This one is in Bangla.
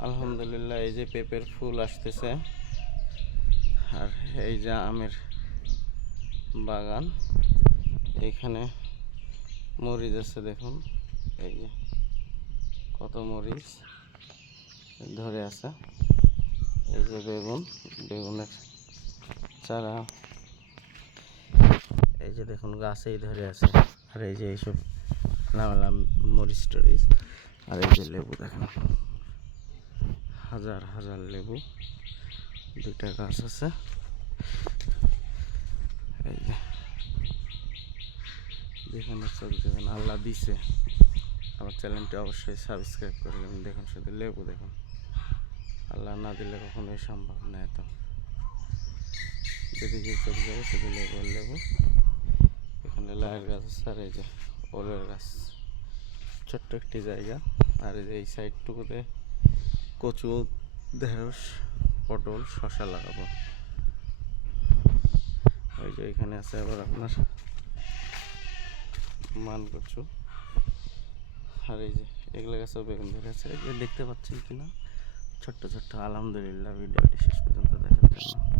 আলহামদুলিল্লাহ, এই যে পেঁপের ফুল আসতেছে, আর এই যে আমের বাগান। এখানে মরিচ আছে, দেখুন এই যে কত মরিচ ধরে আছে। এই যে বেগুনের চারা, এই যে দেখুন গাছেই ধরে আছে। আর এই যে এইসব নাম মরিচ টরিচ। আর এই যে লেবু দেখুন, হাজার হাজার লেবু, দুইটা গাছ আছে। এই যে যেখানে চোখ দেবেন আল্লাহ দিছে। আমার চ্যানেলটি অবশ্যই সাবস্ক্রাইব করবেন। দেখুন শুধু লেবু দেখুন, আল্লাহ না দিলে কখনোই সম্ভব না। এত যেদিকে চোখ যাবে শুধু লেবু লেবু। এখানে লাইয়ের গাছ আছে, আর এই যে ওলের গাছ, ছোট্ট একটি জায়গা। আর এই যে এই সাইডটুকুতে কচু, ঢেঁড়স, পটল, শসা লাগাবো। ওই যে এখানে আছে আবার আপনার মান কচু। আর এই যে এগুলো গাছেও বেগুন ধরে আছে, এই যে দেখতে পাচ্ছেন কিনা ছোট্ট ছোট্ট। আলহামদুলিল্লাহ, ভিডিওটি শেষ পর্যন্ত দেখার জন্য।